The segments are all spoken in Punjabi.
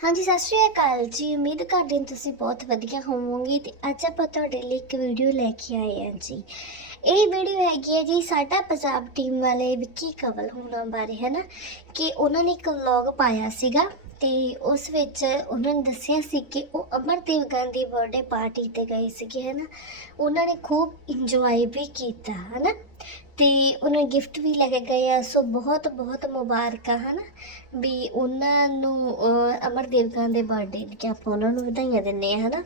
ਹਾਂਜੀ, ਸਤਿ ਸ਼੍ਰੀ ਅਕਾਲ ਜੀ। ਉਮੀਦ ਕਰਦੇ ਹਾਂ ਤੁਸੀਂ ਬਹੁਤ ਵਧੀਆ ਹੋਵੋਗੇ ਤੇ ਅੱਜ ਆਪਾਂ ਤੁਹਾਡੇ ਲਈ ਇੱਕ ਵੀਡੀਓ ਲੈ ਕੇ ਆਏ ਹਾਂ ਜੀ। ਇਹ ਵੀਡੀਓ ਹੈਗੀ ਹੈ ਜੀ ਸਾਡਾ ਪੰਜਾਬ ਟੀਮ ਵਾਲੇ ਵਿੱਕੀ ਕਵਲ ਹੋਣਾ ਬਾਰੇ, ਹੈ ਨਾ? ਕਿ ਉਹਨਾਂ ਨੇ ਇੱਕ ਵਲੌਗ ਪਾਇਆ ਸੀਗਾ। ਤੇ ਉਸ ਵਿੱਚ ਉਹਨਾਂ ਨੇ ਦੱਸਿਆ ਸੀ ਕਿ ਉਹ ਅਮਰਦੇਵ ਗਾਂਧੀ ਬਰਥਡੇ ਪਾਰਟੀ ਤੇ ਗਏ ਸੀਗੇ ਹੈ ਨਾ ਉਹਨਾਂ ਨੇ ਖੂਬ ਇੰਜੋਏ ਵੀ ਕੀਤਾ ਹੈ ਨਾ ਤੇ ਉਹਨਾਂ ਗਿਫਟ ਵੀ ਲੈ ਕੇ ਗਏ ਆ ਸੋ ਬਹੁਤ ਬਹੁਤ ਮੁਬਾਰਕਾਂ ਹਨ। ਵੀ ਉਹਨਾਂ ਨੂੰ ਅਹ, ਅਮਰਦੇਵ ਗਾਂਧੀ ਦੇ ਬਰਥਡੇ ਦੀਆਂ ਆਪਾਂ ਉਹਨਾਂ ਨੂੰ ਵਧਾਈਆਂ ਦਿੰਨੇ ਆ ਹਨਾ।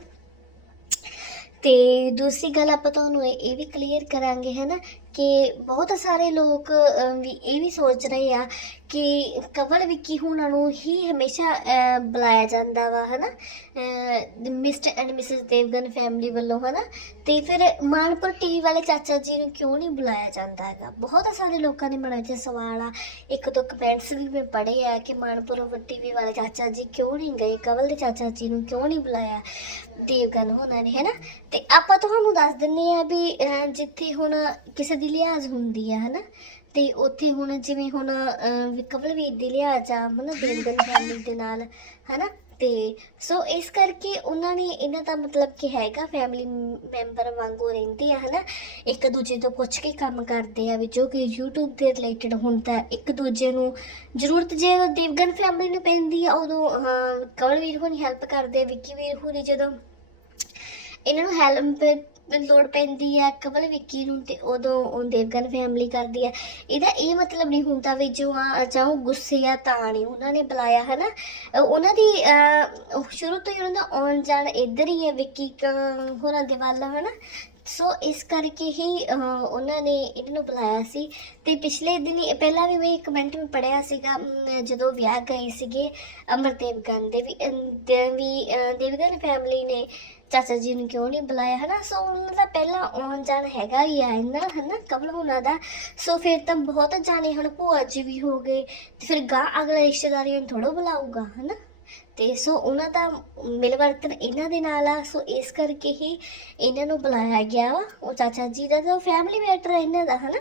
ਤੇ ਦੂਸਰੀ ਗੱਲ ਆਪਾਂ ਤੁਹਾਨੂੰ ਇਹ ਇਹ ਵੀ ਕਲੀਅਰ ਕਰਾਂਗੇ ਹੈ ਨਾ ਕਿ ਬਹੁਤ ਸਾਰੇ ਲੋਕ ਵੀ ਇਹ ਵੀ ਸੋਚ ਰਹੇ ਆ ਕਿ ਕਵਲ ਵਿੱਕੀ ਹੁਣਾਂ ਨੂੰ ਹੀ ਹਮੇਸ਼ਾ ਬੁਲਾਇਆ ਜਾਂਦਾ ਵਾ ਹੈ ਨਾ mister and Mrs Devgan family ਵੱਲੋਂ ਹੈ ਨਾ ਤੇ ਫਿਰ ਮਾਨਪੁਰ ਟੀਵੀ ਵਾਲੇ ਚਾਚਾ ਜੀ ਨੂੰ ਕਿਉਂ ਨਹੀਂ ਬੁਲਾਇਆ ਜਾਂਦਾ ਹੈਗਾ? ਬਹੁਤ ਸਾਰੇ ਲੋਕਾਂ ਦੇ ਮਨਾਂ 'ਚ ਸਵਾਲ ਆ। ਇੱਕ ਦੋ ਕਮੈਂਟਸ ਵੀ ਮੈਂ ਪੜ੍ਹੇ ਆ ਕਿ ਮਾਨਪੁਰ ਟੀਵੀ ਵਾਲੇ ਚਾਚਾ ਜੀ ਕਿਉਂ ਨਹੀਂ ਗਏ? ਕਵਲ ਦੇ ਚਾਚਾ ਜੀ ਨੂੰ ਕਿਉਂ ਨਹੀਂ ਬੁਲਾਇਆ? ਦੇਵਗਨ ਉਹਨਾਂ ਨੇ ਹੈ ਨਾ ਤੇ ਆਪਾਂ ਤੁਹਾਨੂੰ ਦੱਸ ਦਿੰਨੇ ਆ ਵੀ ਅਹ, ਜਿੱਥੇ ਹੁਣ ਕਿਸੇ ਦੀ ਲਿਹਾਜ਼ ਹੁੰਦੀ ਆ ਹਨਾ? ਤੇ ਉੱਥੇ ਹੁਣ ਜਿਵੇਂ ਹੁਣ ਅਹ, ਵੀ ਕਵਲ ਦੀ ਲਿਹਾਜ਼ ਆ ਮਤਲਬ ਦੇਵਗਨ ਫੈਮਿਲੀ ਦੇ ਨਾਲ ਹਨਾ? ਤੇ ਸੋ ਇਸ ਕਰਕੇ ਉਹਨਾਂ ਨੇ ਇਹਨਾਂ ਦਾ ਮਤਲਬ ਕਿ ਹੈਗਾ ਫੈਮਿਲੀ ਮੈਂਬਰ ਵਾਂਗੂ ਰਹਿੰਦੇ ਆ ਹਨਾ? ਇੱਕ ਦੂਜੇ ਤੋਂ ਪੁੱਛ ਕੇ ਕੰਮ ਕਰਦੇ ਆ ਵੀ ਜੋ ਕਿ YouTube ਦੇ ਰਿਲੇਟਡ ਹੁੰਦਾ ਹੈ। ਇੱਕ ਦੂਜੇ ਨੂੰ ਜ਼ਰੂਰਤ ਜੇ ਦੇਵਗਨ ਫੈਮਿਲੀ ਨੂੰ ਪੈਂਦੀ ਆ ਉਦੋਂ ਅਹ, ਕਵਲ ਹੋਣੀ ਹੈਲਪ ਕਰਦੇ ਆ ਵਿੱਕੀ ਵੀਰ ਹੋਣੀ ਜਦੋਂ ਇਹਨਾਂ ਨੂੰ ਹੈਲਪ ਲੋੜ ਪੈਂਦੀ ਹੈ ਕਮਲ ਵਿੱਕੀ ਨੂੰ ਤੇ ਉਦੋਂ ਉਹ ਦੇਵਗਨ ਫੈਮਿਲੀ ਕਰਦੀ ਹੈ ਇਹਦਾ ਇਹ ਮਤਲਬ ਨਹੀਂ ਹੁੰਦਾ ਵੀ ਜੋ ਆ, ਜਾਂ ਉਹ ਗੁੱਸੇ ਆ ਤਾਂ ਨਹੀਂ। ਉਹਨਾਂ ਨੇ ਬੁਲਾਇਆ ਹੈ ਨਾ ਉਹਨਾਂ ਦੀ ਸ਼ੁਰੂ ਤੋਂ ਹੀ ਉਹਨਾਂ ਦਾ ਆਉਣ ਜਾਣ ਇੱਧਰ ਹੀ ਹੈ ਵਿੱਕੀ ਹੋਰਾਂ ਦੇ ਵੱਲ ਹੈ ਨਾ ਸੋ ਇਸ ਕਰਕੇ ਹੀ ਉਹਨਾਂ ਨੇ ਇਹਨਾਂ ਨੂੰ ਬੁਲਾਇਆ ਸੀ। ਤੇ ਪਿਛਲੇ ਦਿਨੀ ਪਹਿਲਾਂ ਵੀ ਮੈਂ ਕਮੈਂਟ ਵਿੱਚ ਪੜਿਆ ਸੀਗਾ ਜਦੋਂ ਵਿਆਹ ਗਏ ਸੀਗੇ ਅਮਰਦੇਵ ਗਨ ਦੇ ਵੀ ਅਮ, ਦੇਵਗਨ ਫੈਮਿਲੀ ਨੇ ਚਾਚਾ ਜੀ ਨੂੰ ਕਿਉਂ ਨਹੀਂ ਬੁਲਾਇਆ ਹਨਾ? ਸੋ ਉਹਨਾਂ ਦਾ ਪਹਿਲਾਂ ਆਉਣ ਜਾਣ ਹੈਗਾ ਹੀ ਆ ਇਹਨਾਂ ਹਨਾ? ਕਬਲ ਹੋਣਾ ਦਾ। ਸੋ ਫਿਰ ਤਾਂ ਬਹੁਤ ਜਾਣੇ ਹੁਣ ਭੂਆ ਜੀ ਵੀ ਹੋ ਗਏ ਤੇ ਫਿਰ ਗਾਂ ਅਗਲਾ ਰਿਸ਼ਤੇਦਾਰੀਆਂ ਨੂੰ ਥੋੜੋ ਬੁਲਾਊਗਾ ਹਨਾ? ਤੇ ਸੋ ਉਹਨਾਂ ਦਾ ਮਿਲਵਰਤਨ ਇਹਨਾਂ ਦੇ ਨਾਲ ਆ, ਸੋ ਇਸ ਕਰਕੇ ਹੀ ਇਹਨਾਂ ਨੂੰ ਬੁਲਾਇਆ ਗਿਆ ਵਾ। ਉਹ ਚਾਚਾ ਜੀ ਦਾ ਤਾਂ ਫੈਮਿਲੀ ਮੈਟਰ ਹੈ ਇਹਨਾਂ ਦਾ, ਹਨਾ?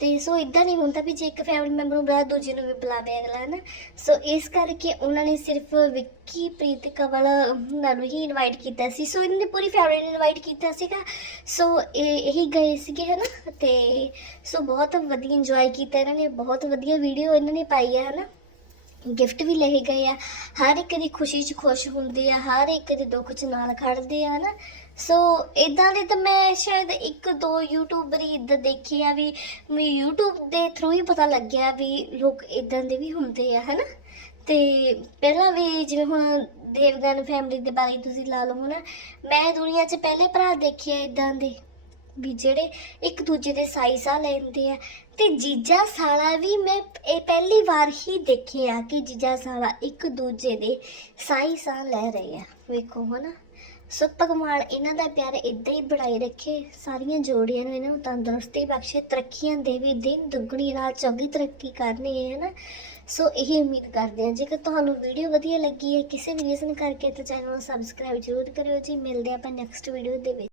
ਤੇ ਸੋ ਇਦਾਂ ਨਹੀਂ ਹੁੰਦਾ ਵੀ ਜੇ ਇੱਕ ਫੈਮਿਲੀ ਮੈਂਬਰ ਨੂੰ ਬੁਲਾਇਆ, ਦੂਜੇ ਨੂੰ ਵੀ ਬੁਲਾਵੇ ਅਗਲਾ ਨਾ ਸੋ ਇਸ ਕਰਕੇ ਉਹਨਾਂ ਨੇ ਸਿਰਫ ਵਿੱਕੀ, ਪ੍ਰੀਤ, ਕਵਲ ਉਹਨਾਂ ਨੂੰ ਹੀ ਇਨਵਾਈਟ ਕੀਤਾ ਸੀ। ਸੋ ਇਹਨਾਂ ਨੇ ਪੂਰੀ ਫੈਮਿਲੀ ਨੂੰ ਇਨਵਾਈਟ ਕੀਤਾ ਸੀਗਾ। ਸੋ ਇਹ ਇਹੀ ਗਏ ਸੀਗੇ, ਹਨਾ? ਤੇ ਸੋ ਬਹੁਤ ਵਧੀਆ ਇੰਜੋਏ ਕੀਤਾ ਇਹਨਾਂ ਨੇ, ਬਹੁਤ ਵਧੀਆ ਵੀਡੀਓ ਇਹਨਾਂ ਨੇ ਪਾਈ ਹੈ ਹਨਾ? ਗਿਫਟ ਵੀ ਲਏ ਗਏ ਆ। ਹਰ ਇੱਕ ਦੀ ਖੁਸ਼ੀ 'ਚ ਖੁਸ਼ ਹੁੰਦੇ ਆ, ਹਰ ਇੱਕ ਦੇ ਦੁੱਖ 'ਚ ਨਾਲ ਖੜਦੇ ਆ ਹਨਾ ਸੋ ਇਦਾਂ ਦੇ ਤਾਂ ਮੈਂ ਸ਼ਾਇਦ ਇੱਕ ਦੋ ਯੂਟਿਊਬਰ ਹੀ ਇਦਾਂ ਦੇਖੇ ਆ ਵੀ ਮੈਨੂੰ YouTube ਦੇ ਥਰੂ ਹੀ ਪਤਾ ਲੱਗਿਆ ਵੀ ਲੋਕ ਇਦਾਂ ਦੇ ਵੀ ਹੁੰਦੇ ਆ, ਹਨਾ। ਤੇ ਪਹਿਲਾਂ ਵੀ ਜਿਵੇਂ ਹੁਣ ਦੇਵਗਨ ਫੈਮਿਲੀ ਦੇ ਬਾਰੇ ਤੁਸੀਂ ਲਾ ਲਓ, ਹਨਾ। ਮੈਂ ਦੁਨੀਆ 'ਚ ਪਹਿਲੇ ਭਰਾ ਦੇਖੇ ਆ ਇਦਾਂ ਦੇ। ਵੀ ਜਿਹੜੇ ਇੱਕ ਦੂਜੇ ਦੇ ਸਾਈ ਸਾਹ ਲੈਂਦੇ ਆ। ਤੇ ਜੀਜਾ ਸਾਲਾ ਵੀ ਮੈਂ ਇਹ ਪਹਿਲੀ ਵਾਰ ਹੀ ਦੇਖਿਆ ਕਿ ਜੀਜਾ ਸਾਲਾ ਇੱਕ ਦੂਜੇ ਦੇ ਸਾਈ ਸਾਹ ਲੈ ਰਹੇ ਆ। ਵੇਖੋ ਹਨਾ। ਸੋ ਭਗਵਾਨ ਇਹਨਾਂ ਦਾ ਪਿਆਰ ਇਦਾਂ ਹੀ ਬਣਾਈ ਰੱਖੇ, ਸਾਰੀਆਂ ਜੋੜੀਆਂ ਨੂੰ ਇਹਨਾਂ ਨੂੰ ਤੰਦਰੁਸਤੀ ਬਖਸ਼ੇ, ਤਰੱਕੀਆਂ ਦੇ ਵੀ ਦਿਨ ਦੁੱਗਣੀ ਰਾਤ ਚੌਗੀ ਤਰੱਕੀ ਕਰਨੀ ਹੈ ਨਾ ਸੋ ਇਹ ਉਮੀਦ ਕਰਦੇ ਹਾਂ। ਜੇਕਰ ਤੁਹਾਨੂੰ ਵੀਡੀਓ ਵਧੀਆ ਲੱਗੀ ਹੈ, ਕਿਸੇ ਵੀ ਰੀਜ਼ਨ ਕਰਕੇ ਤਾਂ ਚੈਨਲ ਨੂੰ ਸਬਸਕ੍ਰਾਈਬ ਜ਼ਰੂਰ ਕਰਿਓ ਜੀ। ਮਿਲਦੇ ਆਪਾਂ ਨੈਕਸਟ ਵੀਡੀਓ ਦੇ ਵਿੱਚ।